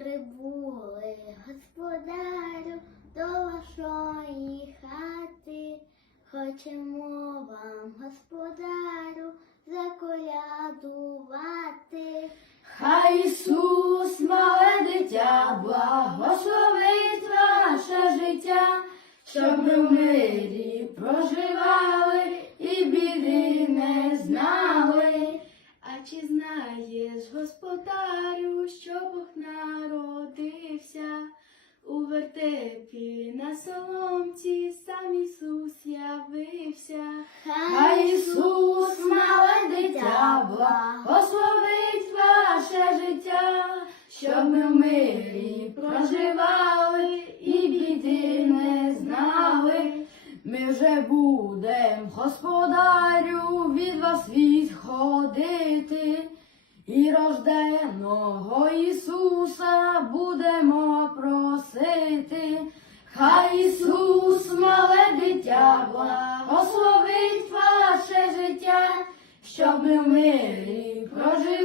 прибули, господарю, до вашої хати. Хочемо вам, господарю, заколядувати. Хай Ісус, мале дитя, благословить ваше життя, щоб ми в мирі проживали і біди не знали. А чи знаєш, господарю, вертепі на соломці сам Ісус явився. Хай Ісус, мале дитя, благословить ваше життя, щоб ми в мирі проживали і біди не знали. Ми вже будем, господарю, від вас відходити. І рожденого Ісуса Хай Ісус, мале дитя, благословить ваше життя, щоб ми в мирі проживали.